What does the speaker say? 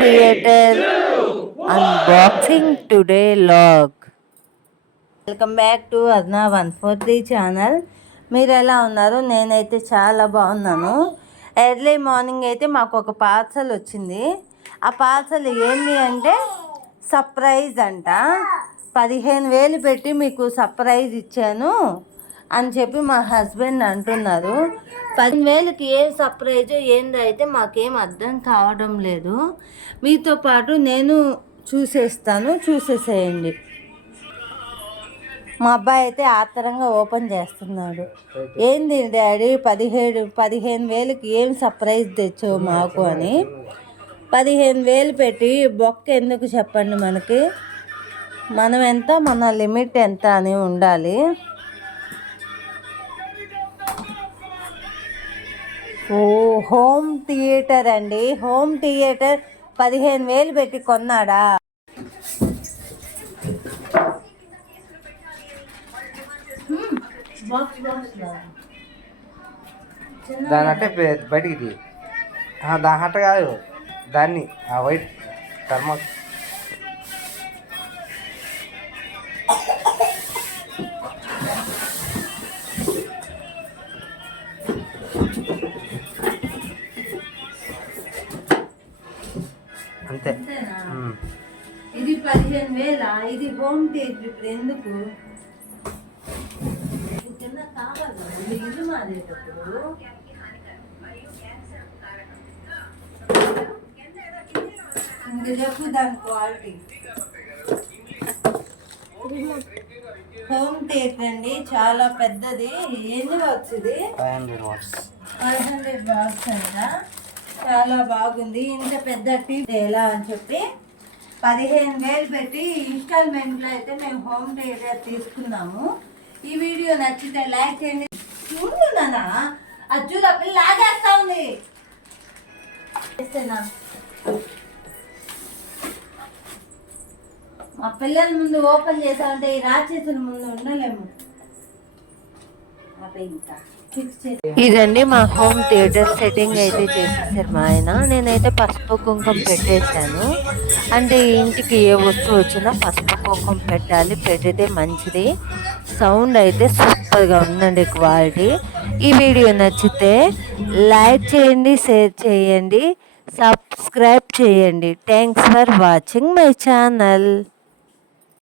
Theatre unboxing today vlog. Welcome back to Arna 143 channel. మీరు ఎలా ఉన్నారు? నేనైతే చాలా బాగున్నాను. ఎర్లీ మార్నింగ్ అయితే మాకు ఒక పార్సల్ వచ్చింది. ఆ పార్సల్ ఏంటి అంటే సర్ప్రైజ్ అంట. 15,000 పెట్టి మీకు సర్ప్రైజ్ ఇచ్చాను అని చెప్పి మా హస్బెండ్ అంటున్నారు. 15,000కి ఏం సర్ప్రైజ్ ఏందైతే మాకేం అర్థం కావడం లేదు. మీతో పాటు నేను చూసేసేయండి. మా అబ్బాయి అయితే ఆత్రంగా ఓపెన్ చేస్తున్నాడు. ఏంది డాడీ 15,000కి ఏం సర్ప్రైజ్ తెచ్చావు మాకు అని. 15,000 పెట్టి బొక్క ఎందుకు చెప్పండి? మనం ఎంత, మన లిమిట్ ఎంత అని ఉండాలి. హోమ్ థియేటర్ అండి. హోమ్ థియేటర్ 15,000 పెట్టి కొన్నాడా? దాని అంటే బయటికి దాని అట్ట కాదు, దాన్ని ఆ వైట్ థర్మోస్ అంతే. ఇది 15,000. ఇది హోమ్ థియేటర్. ఇప్పుడు ఎందుకు కావాలి? ఇల్లు మాదేటప్పుడు ఇంక చెప్పు దాని క్వాలిటీ. హోమ్ థియేటర్ అండి, చాలా పెద్దది. ఎన్ని వాట్స్ ఇది? 500 వాట్స్. 500 వాట్స్ అంట. చాలా బాగుంది. ఇంత పెద్ద టీవీ ఎలా అని చెప్పి 15,000 పెట్టి ఇన్స్టాల్మెంట్లో అయితే మేము హోమ్ థియేటర్ తీసుకున్నాము. ఈ వీడియో నచ్చితే లైక్ చేయండి. చూడునా అజ్జు పిల్ల లాగేస్తా ఉంది. మా పిల్లల ముందు ఓపెన్ చేసామంటే ఈ రాక్షసుల ముందు ఉండలేము. ఇదండి మా హోమ్ థియేటర్ సెట్టింగ్ అయితే చేసేసారు మా ఆయన. నేనైతే పసుపు కుంకుమ పెట్టేశాను. అంటే ఇంటికి ఏ వస్తువు వచ్చినా పసుపు కుంకుమ పెట్టాలి, పెడితే మంచిది. సౌండ్ అయితే సూపర్గా ఉందండి, క్వాలిటీ. ఈ వీడియో నచ్చితే లైక్ చేయండి, షేర్ చేయండి, సబ్స్క్రైబ్ చేయండి. Thanks for watching my channel.